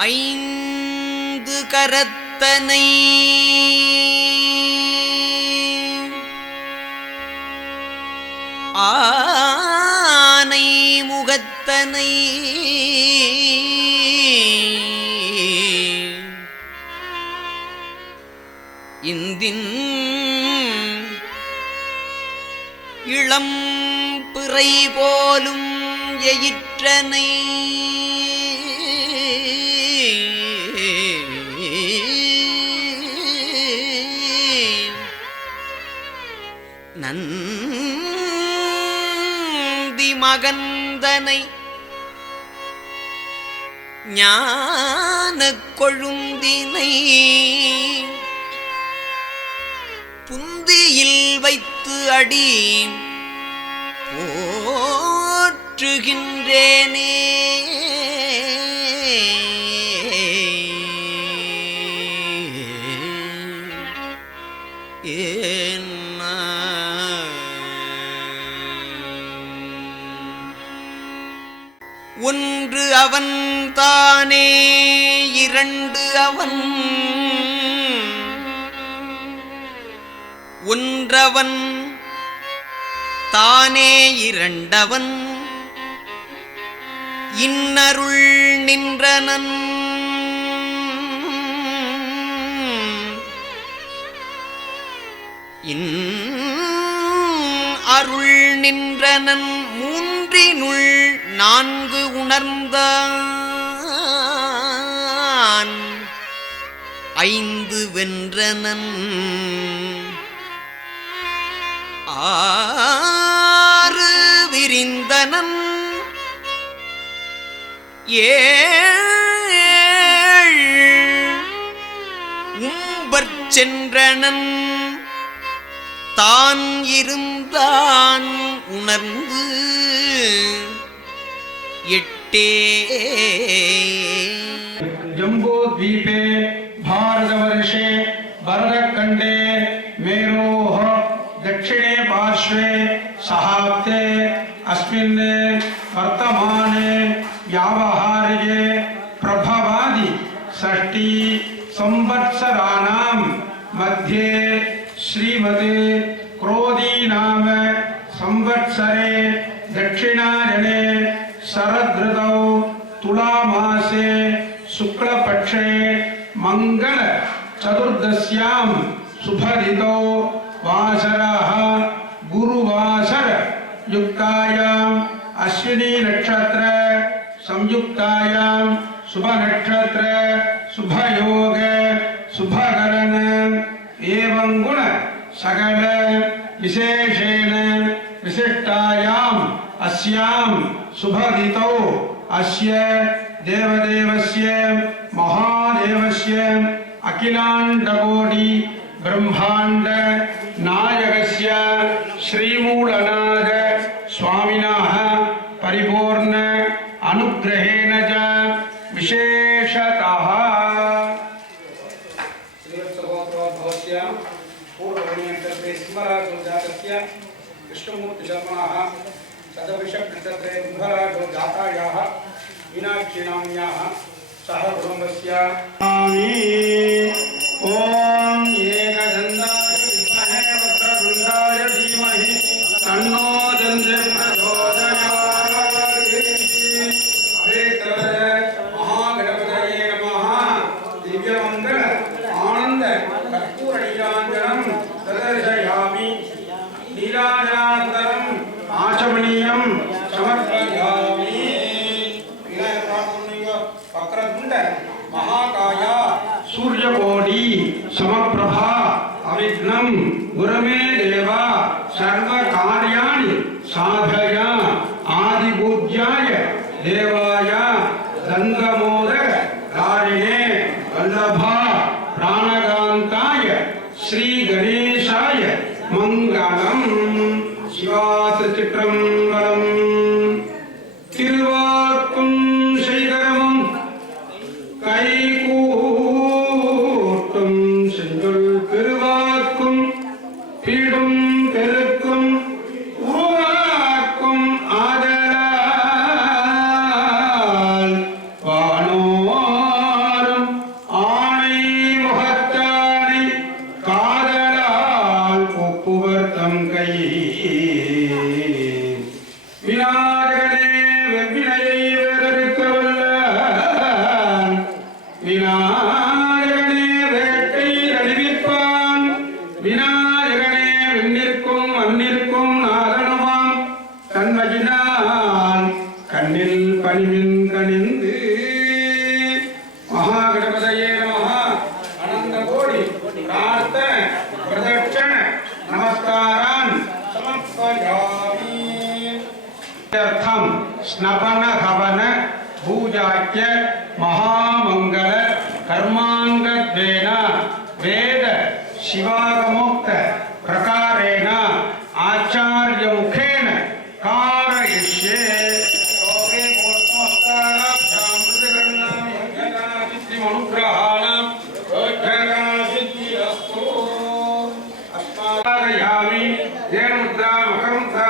ஐந்து கரத்தனை. ஆனை முகத்தனை. இந்தின் இளம் பிறை போலும் எயிற்றனை. ஞான கொழுந்தினை புந்தியில் வைத்து அடி போற்றுகின்றேனே. ஒன்று அவன் தானே இரண்டு அவன். ஒன்றவன் தானே இரண்டவன். இன்னருள் நின்றனன். இன் அருள் நின்றனன். மூன்றினுள் நான்கு உணர்ந்தான் ஐந்து வென்றனன். ஆறு விரிந்தனன். ஏழ் உம்பற் சென்றனன். தான் இருந்தான் உணர்ந்து. எட்டே. ஜம்போ தீபே भारतवर्षे भरतखण्डे मेरोः दक्षिणे पार्श्वे सहाब्दे अस्मिन् वर्तमाने व्यावहारिके प्रभवादि षष्टि संवत्सराणां मध्ये श्रीमते क्रोधी नाम संवत्सरे दक्षिणायने शरदृतौ तुलामासे शुक्लपक्षे मङ्गल चतुर्दश्याम सुफलितो वासरः गुरुवासर युक्तायाम अश्विनी नक्षत्र संयुक्तायाम शुभ नक्षत्र शुभ योग शुभ करण एवं गुण सकल विशेषेण विशिष्टायाम अस्याम शुभदितो अस्य देवदेवस्य, महादेवस्य अखिलांडकोटि ब्रह्मांड नायकस्य श्रीमूलनाथ स्वामिनः परिपूर्ण अनुग्रहेण च विशेषतः। कृष्णमूर्तिशर्मणः शतविषकृतत्रयम्भराघवजातायाः मीनाक्षिणाम्याः సహ కుటుంబస్య. ఓం ఏ ஓங்காரம் சிவாச சிற்றம் வர أقدام خمسة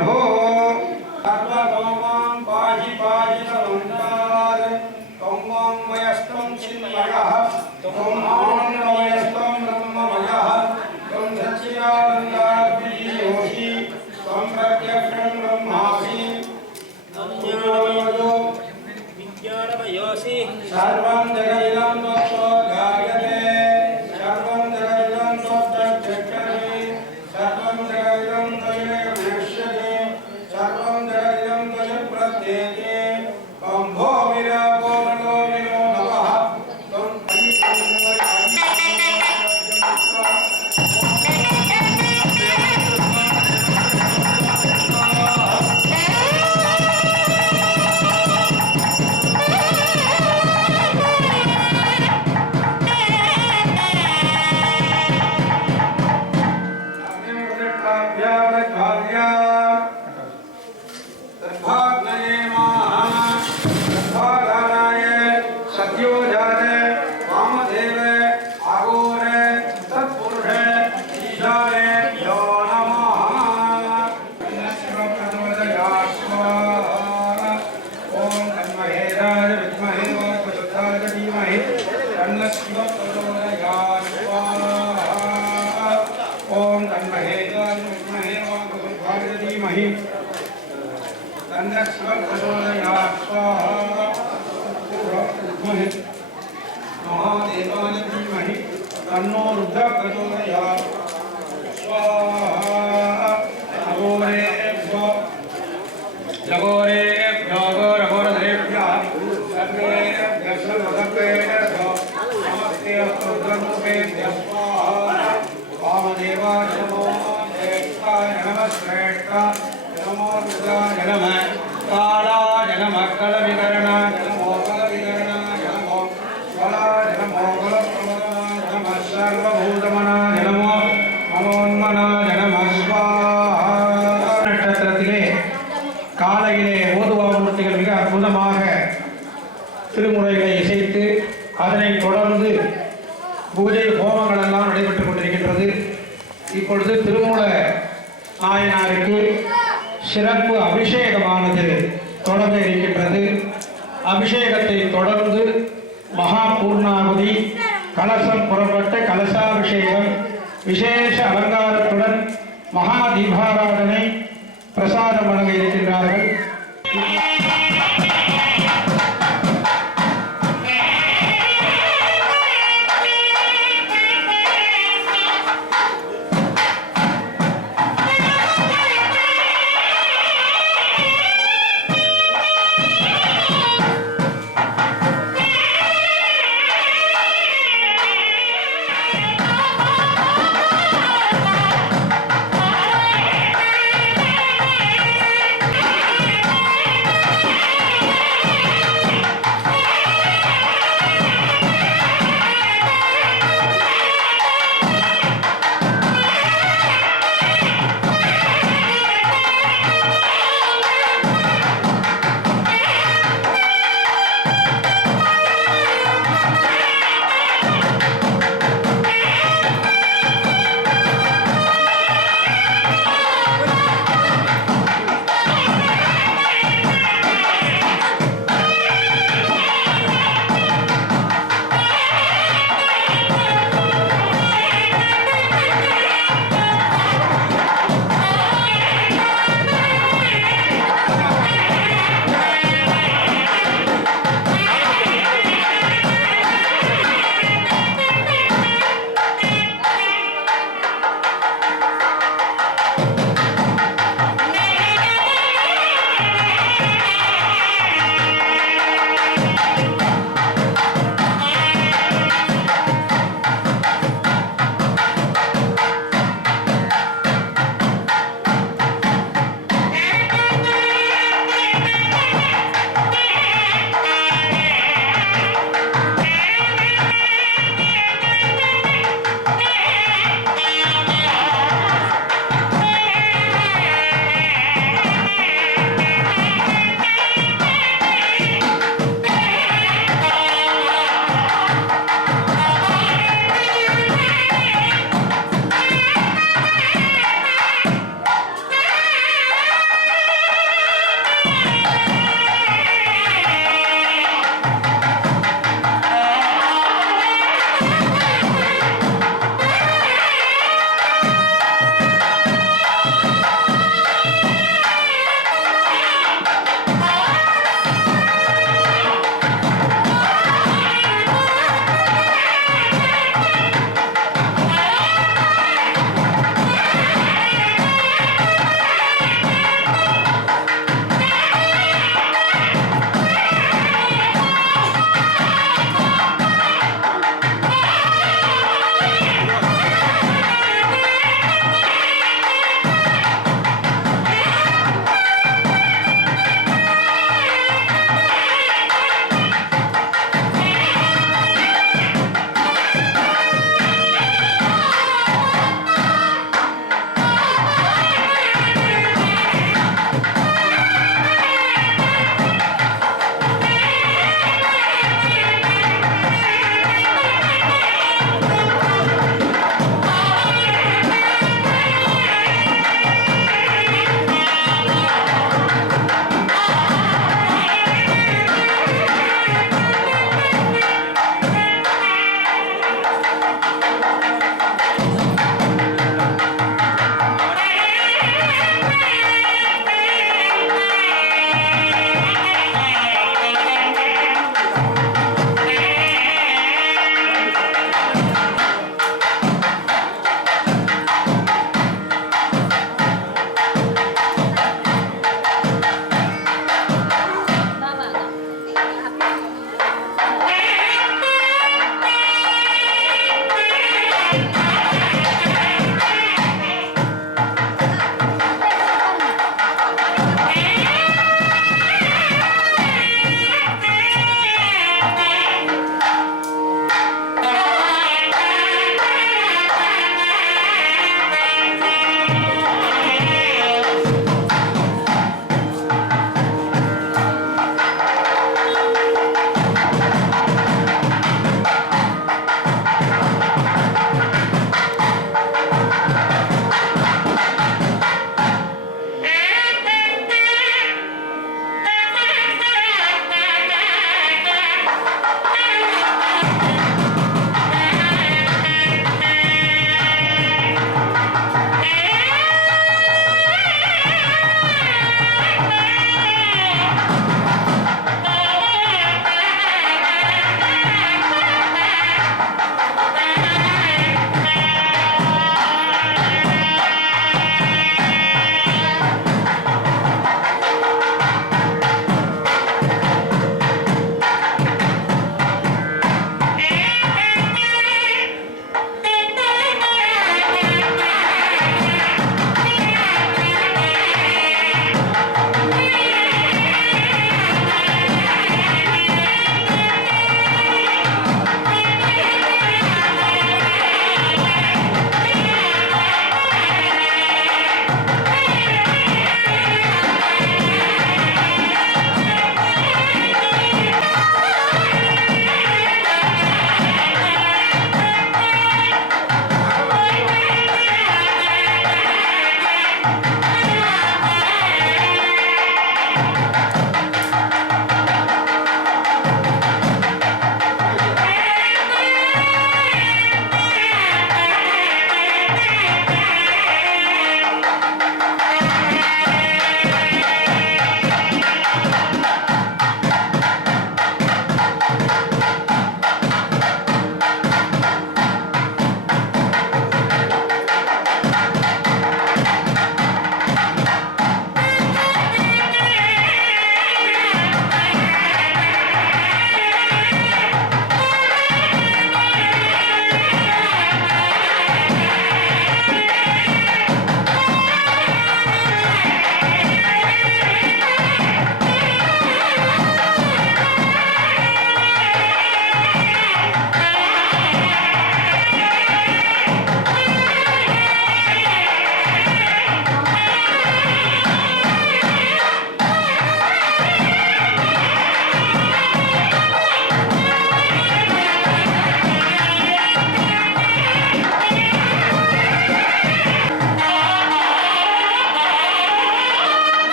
ভোগ महादेवाय धीमहि तन्नो रुद्रः प्रचोदयात् स्वाहा अघोरेभ्यो जगोरेभ्यो घोरघोरधरेभ्यः सर्वेभ्यः सर्वभक्तेभ्यो नमस्ते रुद्ररूपेभ्यः स्वाहा वामदेवाय नमो ज्येष्ठाय नमः श्रेष्ठाय नमो रुद्राय नमः பாலா ஜன மக்கள விகரணா ஜன மோகல விகரணா ஜன மோகலா ஜன மோகல ஜன சர்வபூதமனா ஜனமோ மனோன்மனா ஜனமஸ்வா நட்சத்திரத்திலே காலையிலே ஓதுவா மூர்த்திகள் மிக அற்புதமாக திருமுறைகளை இசைத்து அதனை தொடர்ந்து பூஜை ஹோமங்கள் எல்லாம் கொண்டிருக்கின்றது. இப்பொழுது திருமூல நாயனாருக்கு சிறப்பு அபிஷேகமானது தொடங்க இருக்கின்றது. அபிஷேகத்தை தொடர்ந்து மகா பூர்ணாகுதி கலசம் புறப்பட்ட கலசாபிஷேகம் விசேஷ அலங்காரத்துடன் மகா தீபாராதனை பிரசாதம் வழங்க இருக்கின்றார்கள்.